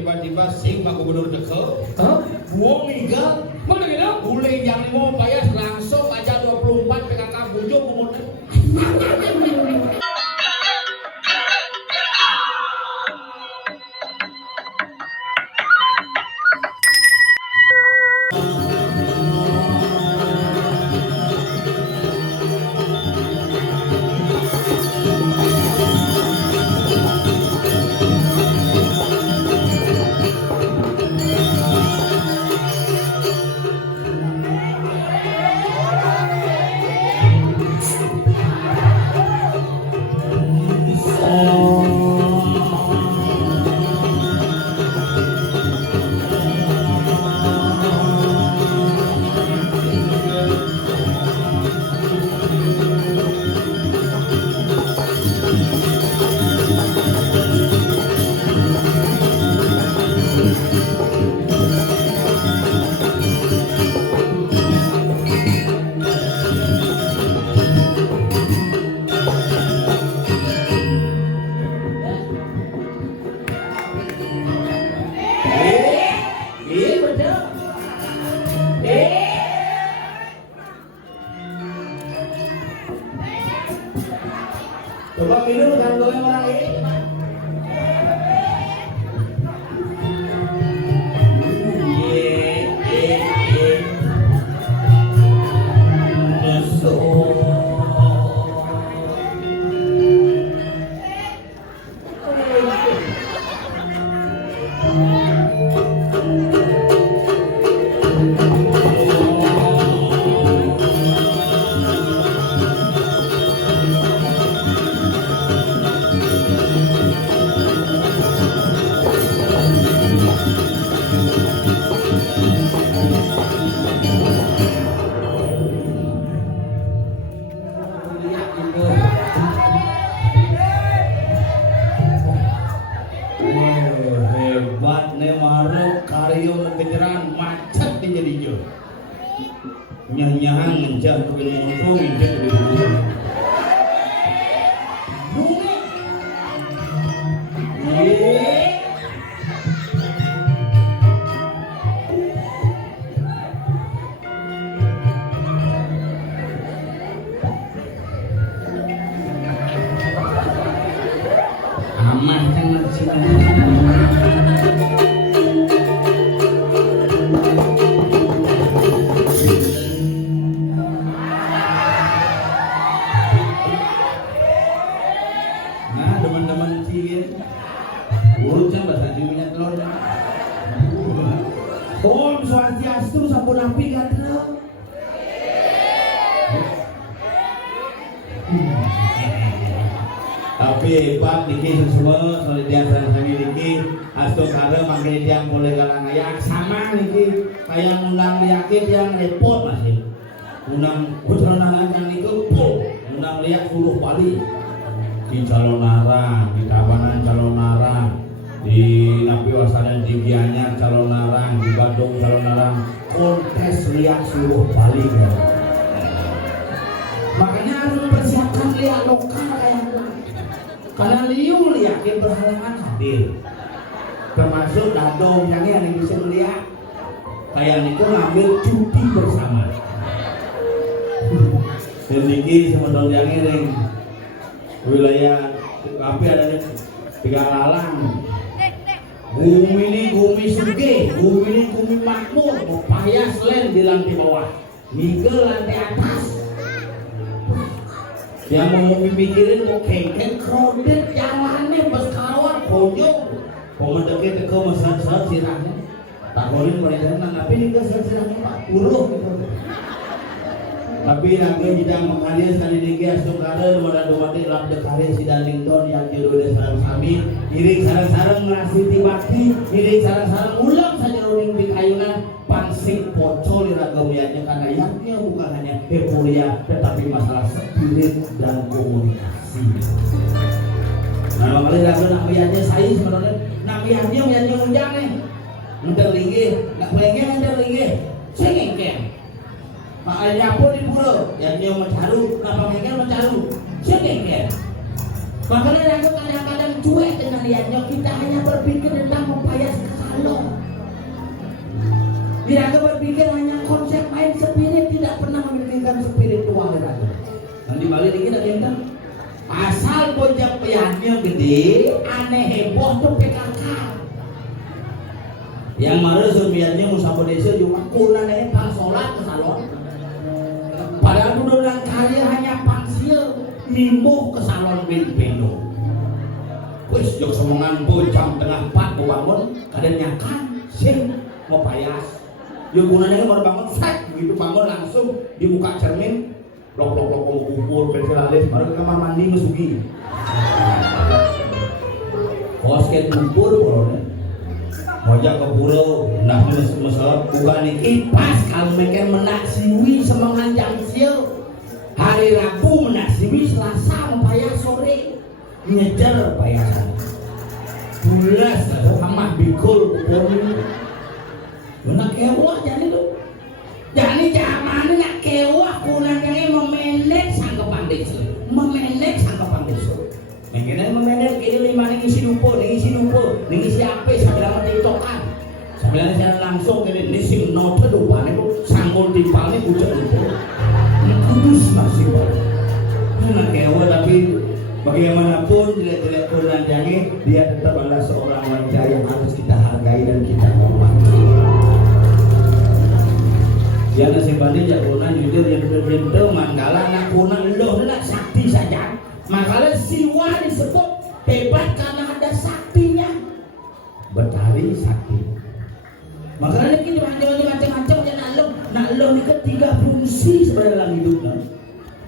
Tiba-tiba sing Pak Gubernur deket, buang minggat, mana gitu? Boleh yang 5 payah langsung aja 24 PKK bujuk umurnya. Coba minum kan gue orang ini. Nyanyian menjah begini musuh menjah begini aman jangan sini. Om Swastiastu sampun api gatrem. Tapi Pak niki semua solidiasan kami niki astu kare mangke yang boleh galang ayak sama niki kayak undang yakin yang repot masih. Undang ucapan kan niku undang lihat suruh Bali di calon arah di tabanan calon Gianyar calon narang, di Bandung calon narang, kontes liak seluruh Bali ya. Makanya harus persiapkan liak lokal kayak karena liu liakin berhalangan hadir, termasuk dadong yang bisa melihat kayak niku ngambil cuti bersama. Sedikit sama yang ring wilayah tapi ada tiga lalang. Bumi ini bumi suge, bumi ini bumi makmur, payah selain di lantai bawah, migel lantai atas. Yang mau mikirin mau kengkeng krodit jalannya berkawan pojok, pemendeknya teko masalah sirahnya, tak boleh perjalanan tapi ini sirahnya Pak Puluh gitu. Tapi naga tidak menghadir sekali lagi asal kada nomor dua di dalam dekare sidang lington yang jodoh sarang kami iring sarang-sarang ngasih tibati iring sarang-sarang ulang saja ruling di kayunan pansing pocol di ragamiannya karena yaknya bukan hanya euforia tetapi masalah spirit dan komunikasi. Nah makanya lagu nabiannya saya sebenarnya nabiannya yang undang nih ntar lagi nggak pengen ntar lagi saya ngengkeng. Makanya pun di pulau yang dia mencaru, apa mereka mencaru, siapa? Makanya aku kadang-kadang cuek dengan liatnya kita hanya berpikir tentang mempayas kesalon. Tidak berpikir hanya konsep main spirit, tidak pernah memikirkan spiritual lagi. Nanti balik lagi ada yang asal bocah piannya gede, aneh heboh tuh PKK. Yang marah sebiarnya musabah desa juga kunannya pang sholat ke salon. Padahal budak kaya hanya pangsil mimbuh ke salon bendo. Wis jok semongan jam tengah 4 bangun kadang nyakan sing mau payas. Yo gunanya baru bangun set begitu bangun langsung dibuka cermin lok kumpul pensil alis baru ke kamar mandi mesugi. Kosket kumpul boleh. Mojak ke pulau, nah mesot bukan kipas kalau mereka menak siwi semangan jam siu hari Rabu menak siwi Selasa membayar sore nyejar bayaran bulas atau amah bikul kupon menak kewah jadi tu jadi zaman nak kewah kunangnya memenek sangkapan desa Mengkena memenek ini lima ngisi lupa, ngisi apa sambil lama tiktokan. Sambil saya langsung ke ini sing note lupa itu sanggul timpalnya budak lupa. Kudus masih pak. Mana kewa tapi bagaimanapun jelek-jelek kurangnya dia tetap adalah seorang wanita yang harus kita hargai dan kita hormati. Jangan sebanding jagoan jujur yang berbeda manggala nak kunang loh nak sakti saja. Makanya siwa disebut hebat karena ada saktinya. Betari sakti. Makanya kita macam-macam nak lo ini ketiga fungsi sebenarnya dalam hidupnya.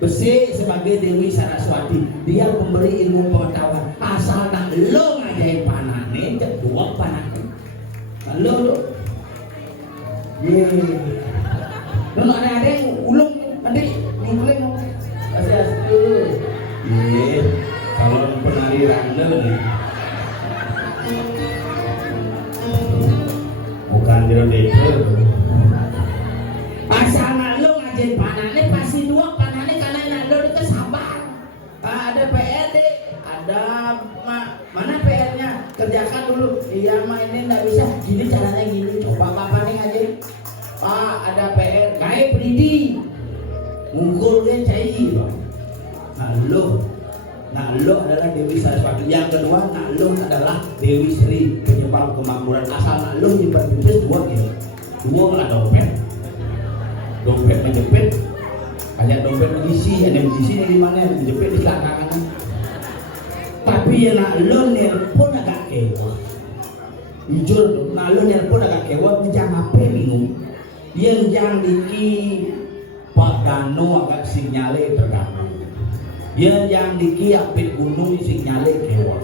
Besi sebagai Dewi Saraswati, dia memberi ilmu pengetahuan. Asal nak lo ngajain panahnya, kedua panahnya. Lo, lo ada yang ulung nanti ngulung kasih asli. Iya, kalau penari randel nih, bukan jero desa. Asal nak lo ngajain panahnya pasti dua panahnya karena nak lo itu sabar. Ada PR deh, ada mana PR-nya kerjakan dulu. Iya mah ini nggak bisa, gini caranya gini. Coba bapak nih ngajain. Pak ada PR, kayak pelidi, mungkulnya cair. Nak lo adalah Dewi Saraswati. Yang kedua, nak lo adalah Dewi Sri, penyebab kemakmuran. Asal nak lo nyimpan bisnis dua gitu. Dua nggak dompet menjepit, banyak dompet mengisi, ada mengisi di mana, menjepit di belakangan. Tapi ya nak lo nelpon agak kewa. Jujur, nak lo nelpon agak kewa, jangan apa bingung. Yang jangan diki Pak Dano agak sinyale terganggu. Yang diki apit gunung sinyale kewa.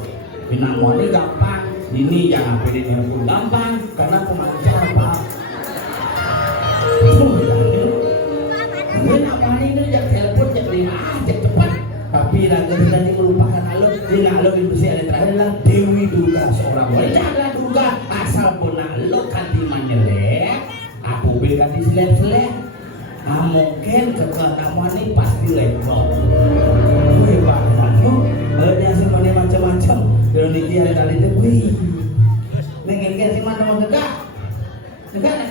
Binamoni gampang, ini jangan pilih nelpon gampang karena pemancar apa? Mungkin apa ini yang telepon yang lima cepat. Tapi nanti melupakan Allah. Ini Allah yang bersih ada terakhir adalah Dewi Durga, seorang wanita adalah Durga asal pun ganti selek-selek. Mungkin keketaman ini pasti level. Wih banget tuh, dia semuanya macam-macam. Kalau niki hari kali itu, wih, nengen sih mana mau dekat, dekat.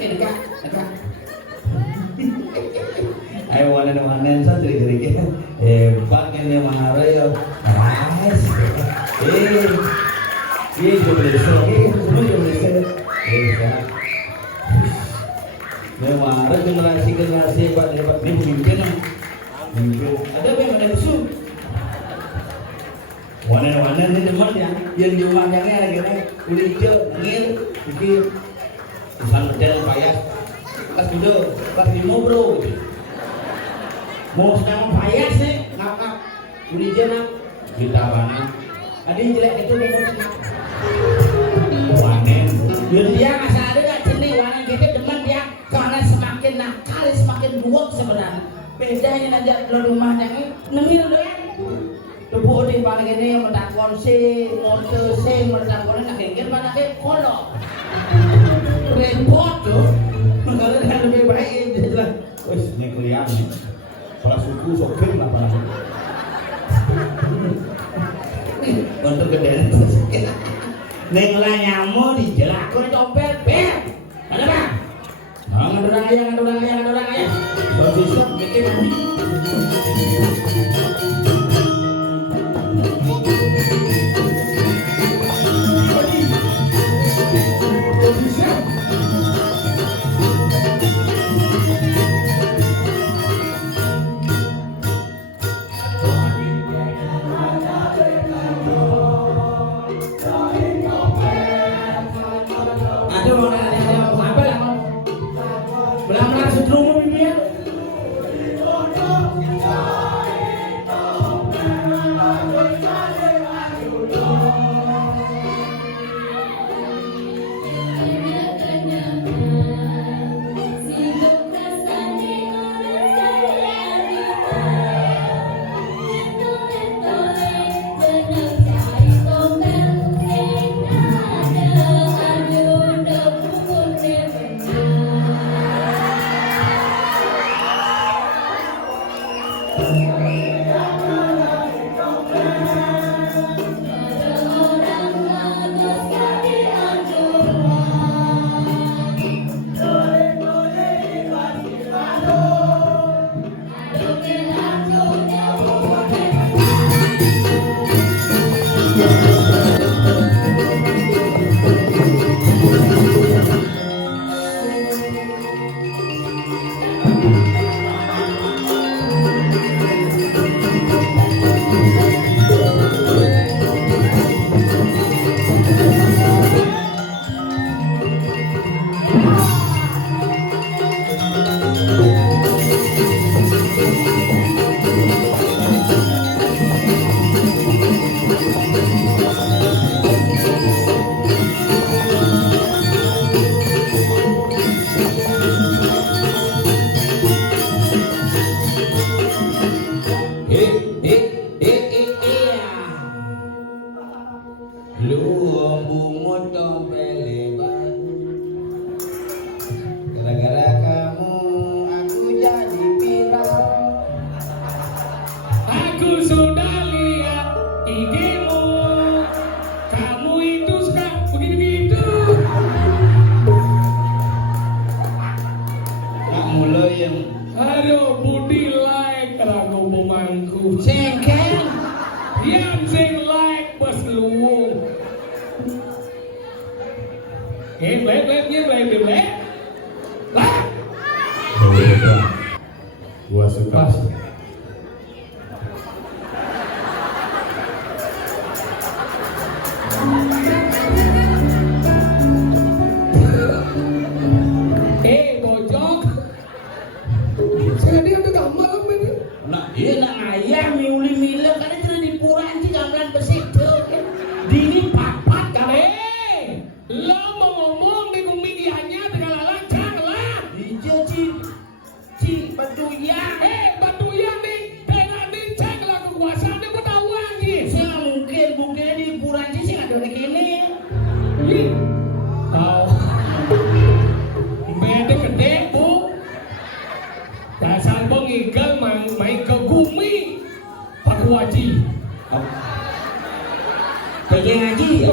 Ayo mana saja kira-kira. Hebat ini mahara ya. Nice. Ini juga mahara generasi hebat ini mungkin. Ada yang musuh. Warna ini teman yang di rumahnya akhirnya udah hijau, ngil, pikir, misalnya jalan payah, pas 5 bro. Mau sedang payah sih, ngap-ngap, udah hijau nak, kita mana? Ada yang jelek itu wanen, dia nggak ada nggak jenis wanen kita demen dia karena semakin nakal semakin buak sebenarnya. Bedanya aja di rumahnya ini nengil doang. Tubuh di paling ini yang mentakon si, motor si, mentakon nak ingin mana ke kolok, repot tuh. Kalau kan lebih baik ini jelas. Wes ini kelihatan. Kalau suku sokir lah parah. Untuk gede. Neng lah nyamuk di jelakun dompet ber. Ada bang? Ada orang ayah. Besok mikir. Gua suka. Bojok. Saya dia udah gambar apa ini? Nah, dia nak ayam miuli mila kan itu di puran sih gambaran bersih tuh. Dini papat kan Lo mau ngomong di medianya dengan lancar lah. Iya Batuyang. Batuyang nih, dengan dicek lah kekuasaan dia ketahuan nih. Saya mungkin buktinya di puran sih nggak ada kayak ini. ngaji.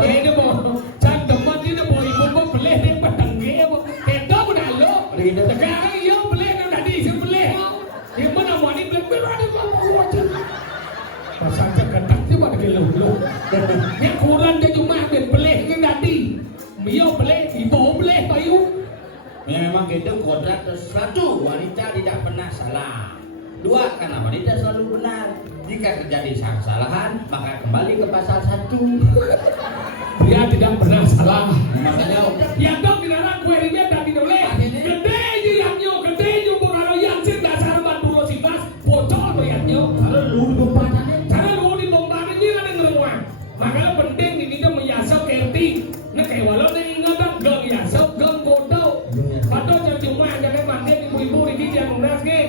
Ini mau can teman ini mau ibu mau beli dia petang dia mau kita udah lo. Sekarang dia beli dia tadi si beli. Dia mana mau ni beli berada di wajah. Pasal ketak dia mana dia lo. Dia kurang dia cuma beli dia tadi. Dia beli ibu beli bayu. Memang gitu kodrat satu, wanita tidak pernah salah. Dua, karena wanita selalu benar. Jika terjadi kesalahan, maka kembali ke pasal 1. Dia tidak pernah salah. Makanya Yang dok dinara kue ribet tadi doleh. Gede je yang nyo, gede nyo bukaro yang cinta sarapan dulu sipas. Bocor tuh yang nyo. kalau lu bempanan Cara lu di bombardan ni ada ngeruang. Makanya penting ini kita menyasap kerti. Nah kayak walau ni ingat geng yasap, geng bodoh. Padahal cuma jangan mandi ibu-ibu ini dia mengas ke.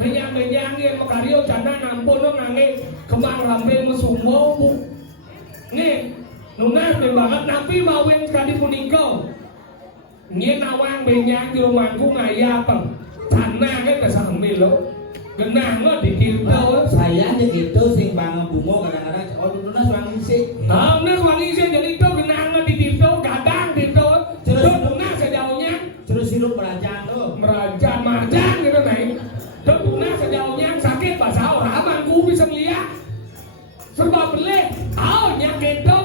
Menyang dia makario canda nampun lo nange kemang rambe musumo bu. Nih, nunas banget napi mawin kadi puningko. Nih nawang benyang di rumahku ngayapeng. Tanah ke kesang milo. Genang lo dikirto. saya gitu sing bangun bungo kadang-kadang oh nunas wangi sih. Nunas wangi sih jadi itu genang lo dikirto kadang dikirto. Terus nunas sejauhnya. Terus sirup merajang tuh. Merajang marjang gitu naik. Tentunya sejauhnya sakit bahasa orang abangku bisa melihat serba beleh yang gitu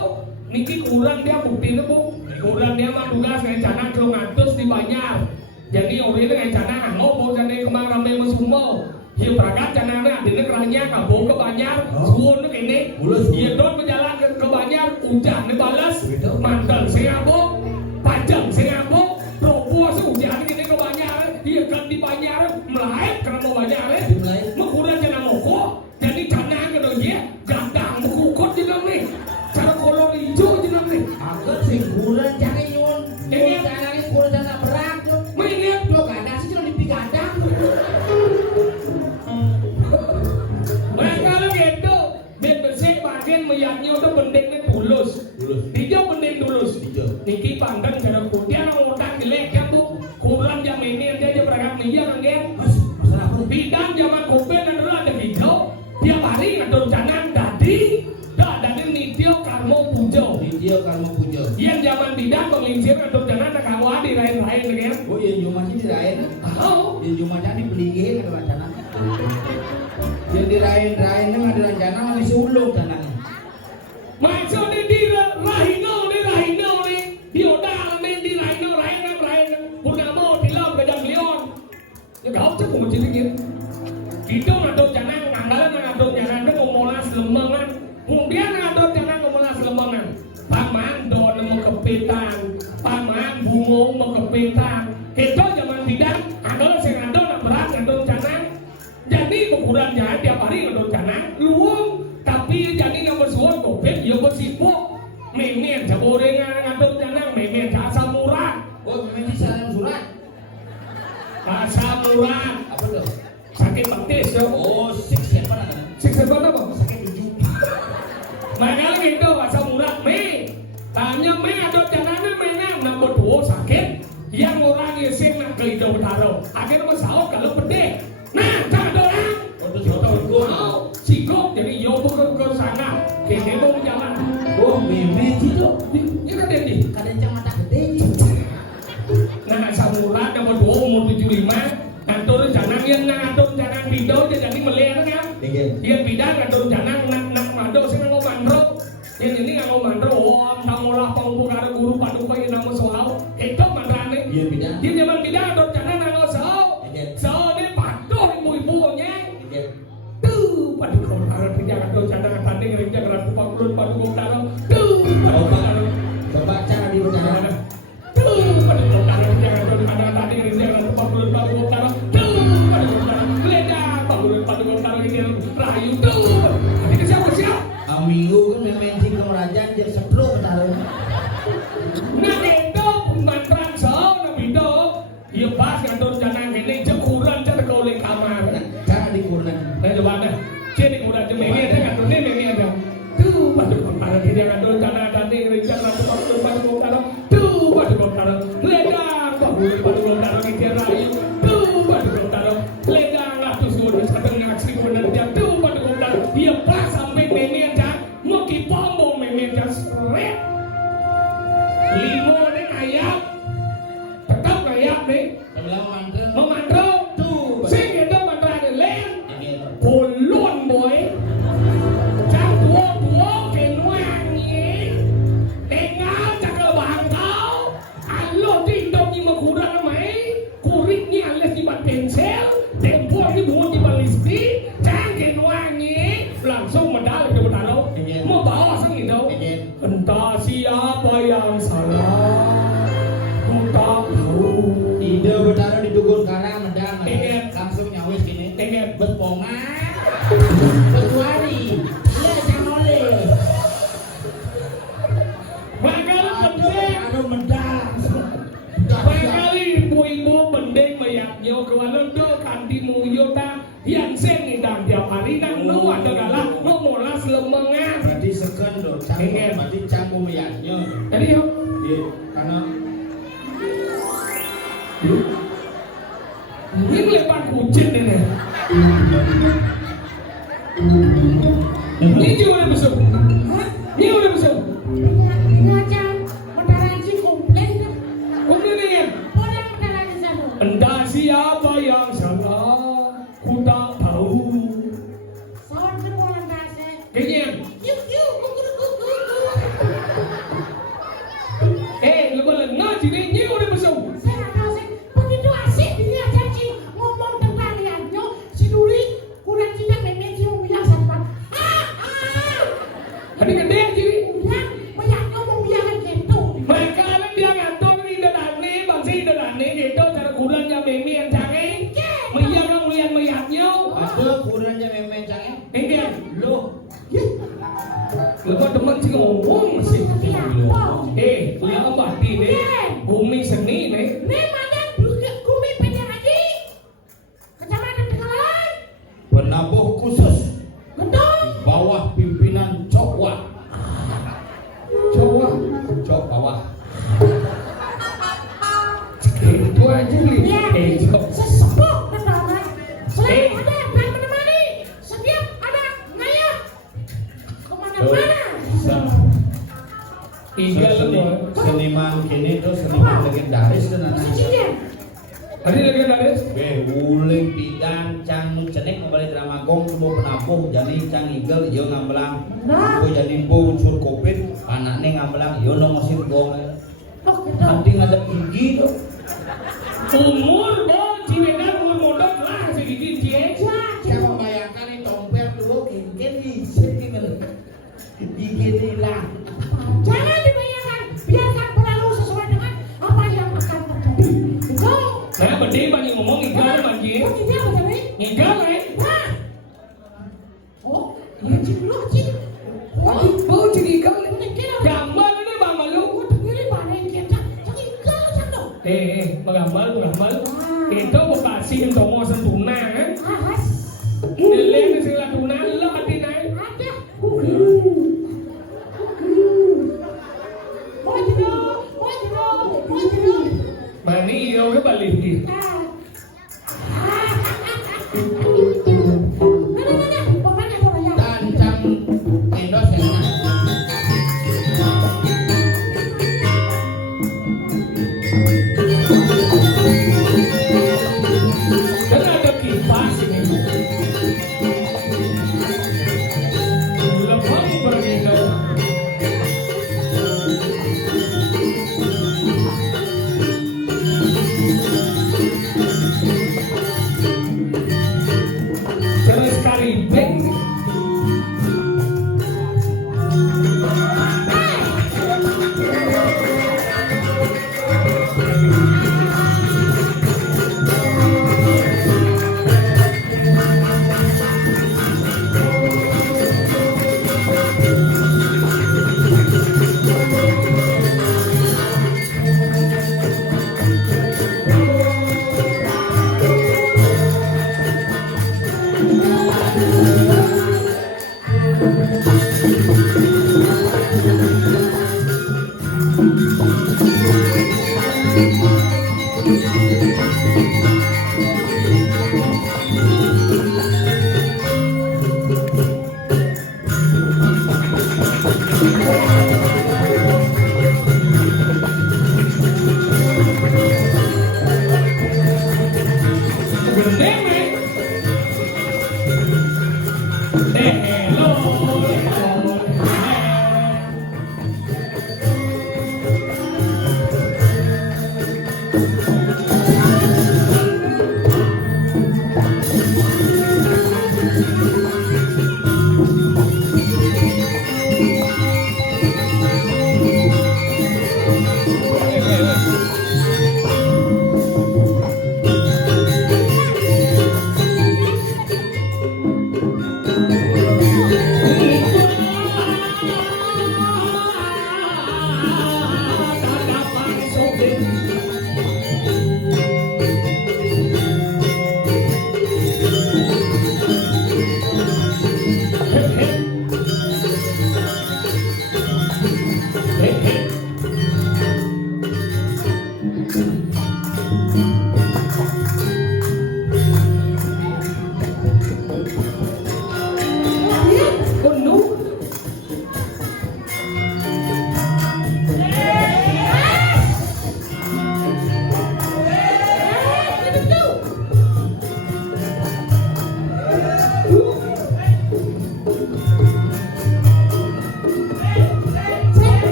niki kurang dia bukti bu kurang dia mah tugas rencana kilo ngatus di Banjar jadi orang itu rencana ngobrol jadi kemang ramai musumo hiu perakat canangnya di negaranya kabur ke Banjar suun itu ini hiu don berjalan ke Banjar hujan dibalas mantel singapura panjang singapura roboh sehujan ini ke Banjar dia kan di Banjar melahir karena mau Banjar mengkurang jangan mokok jadi canang ke dia gandang mengukut juga nih cara kolor hijau juga nih Angkat sing kurang jangan nyun. Ini canangnya kurang jangan berat. mainnya Lo kadang sih cuma dipigadang. kalau gitu biar bersih bagian meyaknya itu pentingnya tulus hijau penting tulus niki pandang cara putih anak utang jelek kan bu kurang jam ini dia beragam meja kan dia bidang zaman kopi dan dulu ada hijau tiap hari ada canang tadi dan ini dia karmo pujo Video kamu punya. yang zaman bidang penglingsir ada canang ada kawan di lain-lain kan Oh yang cuma sih dirain. oh Yang cuma jadi beli ada rencana. Yang dirain-rain nang ada rencana masih ulung canangnya. maksudnya di rahino nih diodang nih di rahino udah mau dilam gajah leon ya kau cek mau jadi gitu kita ngadon canang anggalan ngadon canang itu ngomolas lembangan kemudian ngadon canang ngomolas lembangan paman don mau kepitan paman bungo mau kepitan itu zaman bidang anggalan saya ngadon berat ngadon canang jadi ukuran jahat tiap hari ngadon canang luung tapi jadi yang bersuara kopet ya bersibuk memen jaborengan ngadon canang memen asam murah Oh memang salam surat. asam murah Apa tuh? sakit betis ya Oh siapa namanya? siksa apa Sakit tujuh. makanya gitu asam murah tanya ada canangnya mainnya nomor 2 sakit yang orang yang nak ke hidung bertaruh akhirnya masalah kalau pedih nah tak ada orang Oh terus mau sikok jadi yo bukan ke sana kayak mau jalan Oh memang itu. ini kan dia Kadang cuma mata gede. nah samurai nomor 2 umur 75 atur jangan yang ngatur jangan video jadi melihat kan dia bidang ngatur jangan nak mado sih ngomong mandro yang ini ngomong mandro om tamulah pengukar guru paduka yang nama soal itu mandrane Iya bidang. dia zaman bidang ngatur jangan ngomong soal ini patuh ibu-ibunya tuh paduka ngatur bidang ngatur jangan tanding rinjak ngatur paduka ngatur tuh paduka ngatur Coba cara diucapkan. Minggu kan memang sing kerajaan jadi setruk taruh. Nah itu mantran so nabi do iya pas ngatur jangan ini cekuran cara kau le kamar Cara dikurang. nah coba dah cini udah cemeni ada ngatur ini ada tuh pada kontara dia ngatur jangan tadi rencana ngatur pada kontara tuh pada kontara ledang pada kontara ini rayu tuh pada kontara ledang ngatur sudah setengah 1.000 dia tuh pada kontara dia pas dong, canggung, berarti canggung liatnya. Tadi yuk. Iya, karena Ini lepas kucing ini. Ini juga udah besar. Ini udah besar. Macam moderaji komplain. Komplain ya. Orang moderaji sana. Entah siapa yang salah, ku tak tahu. Sound orang bahasa. Kayaknya. Yuk yuk kukur. Lepas lengah sini, ini udah besar. Saya nggak tahu sih. Begitu asik dia janji ngomong tentang liatnya. Si Duri kurang tidak memang dia bilang sama. Ada gede sini. Bilang liatnya mau bilang gitu. Mereka kan dia ngantor di dalam ini, bangsa di dalam ini gitu. Cara kurangnya memi yang canggih. Melihat kan melihatnya. ada kurangnya memang cangnya. Ini lo. Lepas teman sih ngomong sih. Lihat apa ini? Bumi seni nih. Memangnya bumi pendek lagi. Kecamatan Tegalan. Penabuh khusus Betul. bawah pimpinan Cokwa. Coba. Cok bawah. Itu aja nih. Cok. Sesepuh pertama. Selalu ada yang menemani. Setiap ada ngayah kemana-mana. Tiga semua. Seniman kini tuh seniman legendaris dan anak. Sekian. Ada lagi ada. Uling bidang cang nu cenik kembali drama gong semua penabuh jadi cang igel yo ngambelang. Ku jadi bu unsur covid anaknya ngambelang yo nongosir gong. Oh gitu. Nanti ngadep gigi tuh. Umur dong, cimekan umur modal lah segini cie. Saya membayangkan ini tompel dulu kengken di sini gigi hilang. Jangan dibayangkan. Biarkan berlalu sesuai dengan apa yang akan terjadi. Itu. Saya berdiri banyak ngomong ikan banjir. Oh tidak betul nih. Ikan lain. Nah. Oh, ini cik dulu cik. Oh, Bau jadi ikan lain. ini kira. Gambar ini bang malu. Oh, ternyata pada yang kita. Jadi kalau satu. Magambar. Itu bekasi yang tomo sentuna kan. Ahas. Dilihat sila tuna lo hati naik. Ada. Mau Mani iyo ke balik di. Dan cang Indonesia. Kan ada kipas ini. Lepang begitu. Terus karibeng.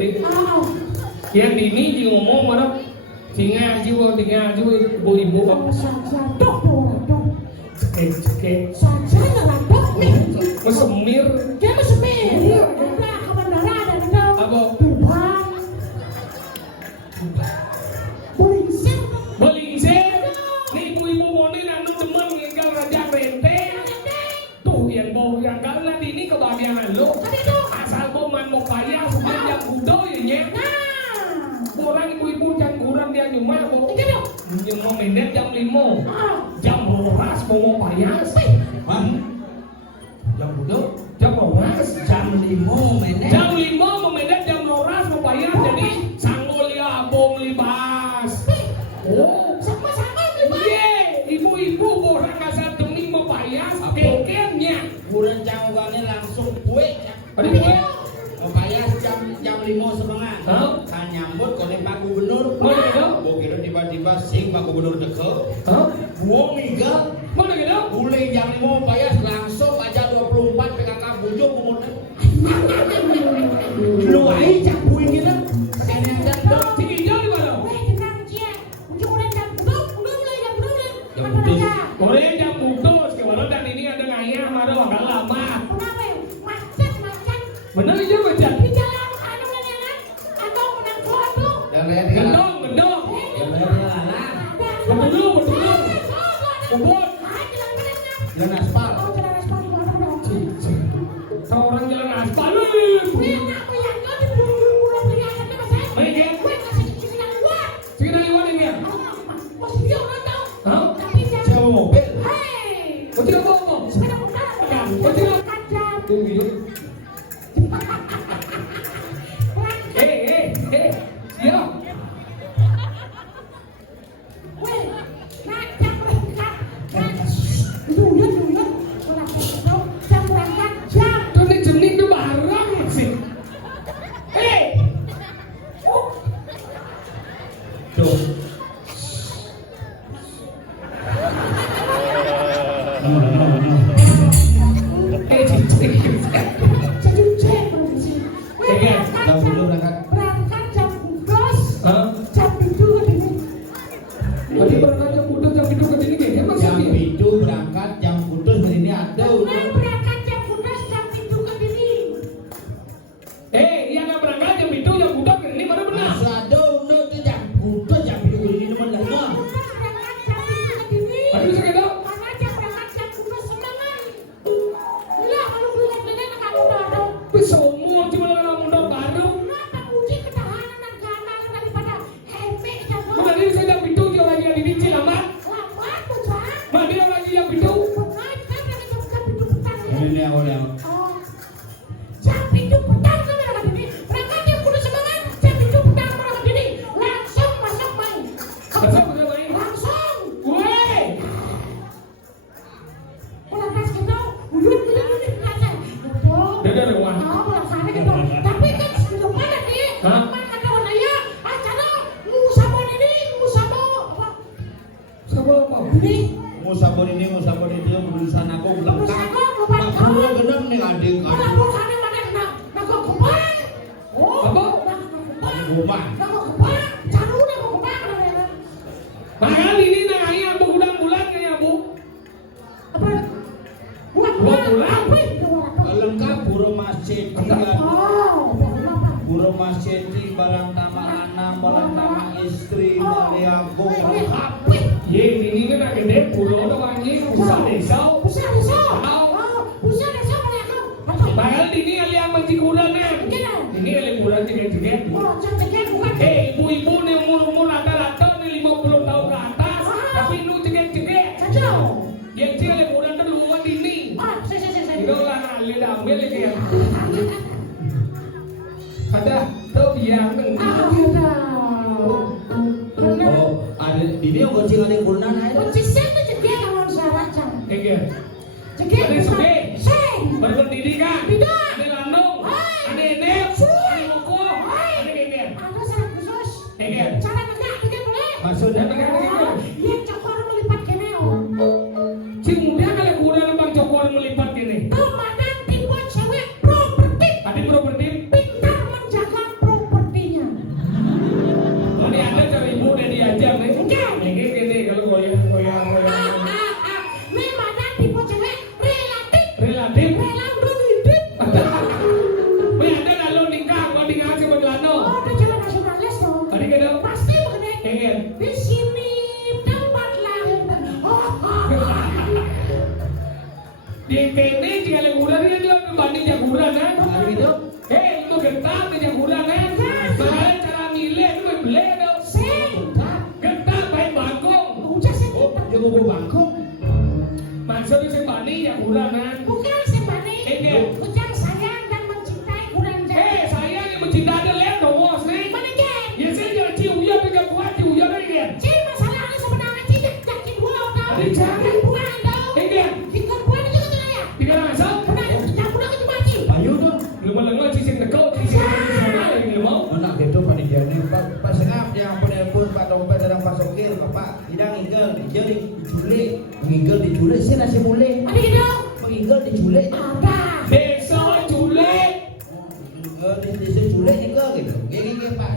Dik. Oh, Yang ini di ngomong mana? Singa jiwa ibu-ibu kok. sadok dong. Cekek. Saja radok nih. Mesemir. Dia masih mirip. Udah ke bandara ada dong. Apa? Tuhan. Polisi. Belingse. Nih ibu-ibu moni anu demen nginggal raja benteng. Tuh yang bau yang karena ini kebahagiaan lo. Asal boman mau kaya sebelum yang kudo ya nyet. Orang ibu-ibu jangan kurang dia nyumah bu. Yang mau mendet jam 5. Jam 12 mau payas. Jam kudo. Jam 12. Jam 5 menit. Jam 5 mau mendet jam 12 mau payas. Jadi sanggul ya abong libas. Oh. Sama-sama beli. Ye, ibu-ibu orang kasar demi mau payas. Kekemnya. Kurang jauhannya langsung kue. Ada gue. Supaya jam 5 setengah. Hah? Kan nyambut kone Pak Gubernur. Mana gitu? Gua kira tiba-tiba sing Pak Gubernur deket. Hah? Gua minggal. Mana gitu? Mulai jam 5 bayar langsung aja 24 PKK bujuk umurnya. Lu aja capuin kita. Kayaknya jatuh. Si Kijau di mana? Boleh jam putus. Kemarin dan ini ada ngayam, ada wakal lama. Bener aja baca. Dan lihat Gendong. Betul. Kubut. Jalan aspal. Seorang jalan aspal. Sekira iwan ini ya? Hah? Sewa mobil. Betul apa? Tunggu yuk. Siap. Tuh nih jenik tuh barang sih. Tuh. Jam dulu berangkat. Hah? Tadi berangkat jam putus jam hidup ke sini kayaknya Jam masih. itu berangkat jam putus hari ini ada. Iya nggak berangkat jam itu jam putus ke sini mana benar? Masa ada udah tuh jam putus jam itu hari ini teman lama. Aduh bisa gitu. Tapi semua cuma orang muda baru. Mana dia saya jam itu dia lagi ada di Cilamat. Mana dia lagi jam itu? Ini awal yang Masa udah main? Gue. Dadah rumah. Tapi kan sebelum mana nih? Hah? Mana kata wanaya? Acara musabon ini musabon. Siapa apa? Ini musabon ini berusaha aku lengkap. Pak Guru genep nih adik. kalau sana mana nak kepala. Oh. Apa? Rumah. Nak kepala. Caru nak kepala. Bahkan ini nah ayam begudang bulan kayak bu. Apa? Buat pulang. Lengkap Buro Masjid. Oh, Buro Masjid di barang tama anak, barang tama istri, dari aku. Ye ini kan gede pulau doang ini pusat desa. Bahkan ini yang menjikuran nih. Ini yang kuran juga. Ibu-ibu nih umur rata-rata nih 50 tahun ke atas, tapi lu cegek-cegek. Yang dia yang kuran tuh duluan ini. Itu lah lihat ambil lagi ya. Ada tuh yang Oh, ada di dia kucing ada kunan ada. Ada suge, berpendidikan, ada landung, ada enek, ada moko, ada geger. Geger. Maksudnya Si muda kali kurang bang cokor melipat gini. Tadi properti. tuku bangkok. Maksudnya sembani ya uranan. Bukan sembani. Ujang sayang dan mencintai Kuranja. Saya yang mencintai ada lihat dong bos nih. Mana Jen? Ya saya jangan cium ya dengan kuat cium ya lagi kan. Jen masalahnya sebenarnya tidak yakin dua orang. Ada jangan. Bukan dong. Kan? Ikut bukan itu kan ya. Tiga langsung. Pernah ada campur aku cuma ci. Ayo dong. Lama-lama cicing dekau cicing sana yang lu mau. Anak gitu panitia nih Pak Senap yang penelpon Pak Dompet dan Pak Sokir Bapak tidak ngigel diculik ngigel diculik sih nasi mulai Ada dong. ngigel diculik Ada. Besok culik. di culik ngigel gitu gini Pak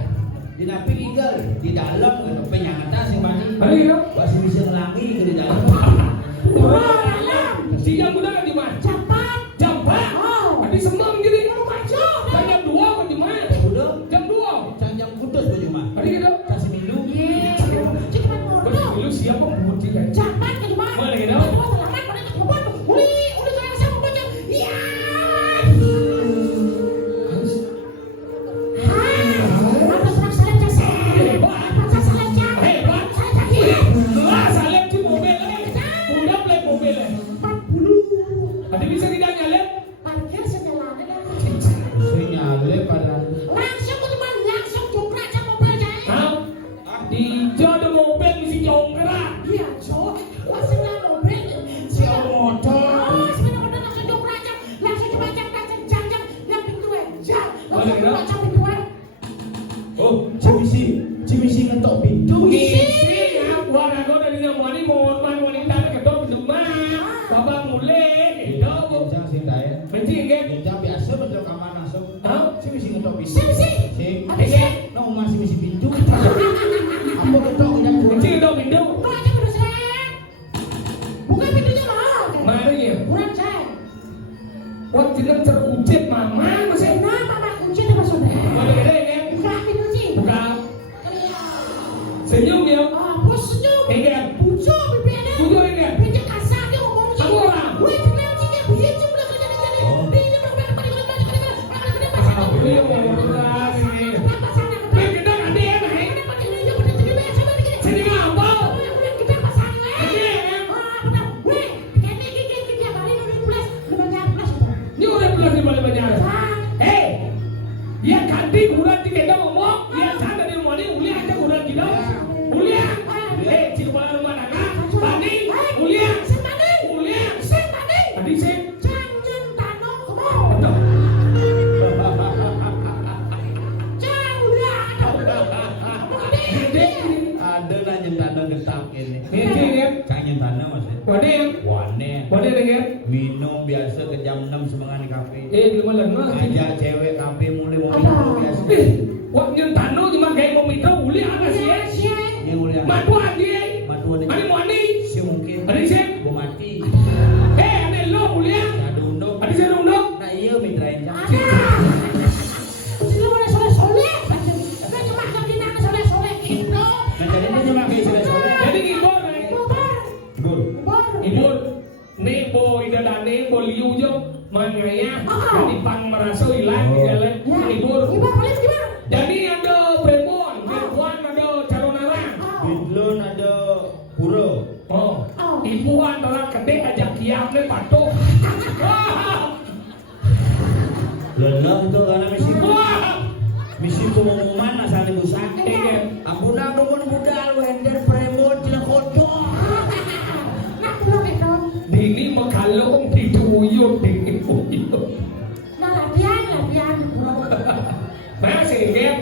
di napi ngigel di dalam gitu penyangata sih mani Ada gitu. masih bisa ngelangi gitu di dalam Dalam. Siang udah di mana? Cepat. Jambat. Oh. Tadi semam gini. Mau maju. Jam 2 kan di mana? udah Jam 2. canjang putus baju mah Ada gitu. kasih minum Cuma Bos mau. lu siapa pembuci kan? Cepat ke rumah. Mana gitu? Selamat pada kebun. Uli saya sama bocah. Iya. Apa serang salah jasa? Apa salah jasa? Hebat. Salah jasa. Lah salep di mobil udah play mobil 40. Ada bisa tidak nyalep? Parkir sejalan ada. sinyale pada Langsung ke rumah, langsung jongkrak sama mobil saya. Hah? Di jodoh mobil mesti jongkrak. Iya, so, wasila mobil. Sepeda motor. Oh, sepeda motor langsung jongkrak aja. Langsung coba langsung janjang yang pintu aja. Langsung Mana, buka pintuan. oh cimisi ngetok pintu Isi ya, gua ragu dari namanya mau wanita kedua berdua. Bapak mulai, itu Kencang sih daya. benci kan? Kencang biasa betul kamar masuk. Hah? Cimisi ngetok pintu. Siapa sih? Sing. Apa sih? Nong masih misi pintu. Apa ketok yang Benci dong pintu. Buka aja pintu saya. Buka pintunya loh. Mana ya? Kurang saya. Wah, jeneng terucit mama masih. Kenapa Pak kunci sama saudara? Mana gede kan? Buka pintu sih. Buka. Senyum ya. Ah, bos senyum. Iya. Bujo bibirnya. Bujo ini. Bibirnya kasar dia ngomong sih. Aku orang. Wih, kenapa sih dia begini cuma kerja di sini? Ini Iya, beneran ini. Kan kita ada yang naik. Sini ngapa? Ini udah belas di balik banyak. Dia ganti udah di kita ngomong. Dia sana di rumah ini uliah aja udah kita. Uliah. Cik kepala rumah tangga. Bani. Uliah. Uliah. Tadi sih. Betul. Ada nanya tanda getap ini. Ini kan. Canyen tanda mas. Wane yang. Wane. Wane dengan. Minum biasa ke jam 6 semangat di kafe. Di mana mah? Ajak cewek kafe mulai mau minum biasa. Wah, nyentano cuma kayak mau minta uliah apa sih? Ini mulai. Madu aja. Madu ada. Ani mau ani. Si mungkin. Ada sih. Mau mati. Ane lo uliah. Ada unduk. Ada sih undang. Nah iya mitrain jam. Nah jadi itu cuma kayak sore-sore. Jadi ngibor nih. Gur. Ngibor. Nih boy dan nih boy liu jo. Mangaya. Jadi pang merasa hilang di jalan. Ngibor. Jadi ada perempuan. Perempuan ada calon orang. Bidlon ada pura. Oh. Ibuan orang gede ajak kiam nih patuh. Wah. Lelah itu karena Wah. misi pengumuman asal ibu sakit. Aku nak dukun budal wender premon tidak kocok. Ini mengkalung dituyuk dituyuk. Latihan. Masih kan?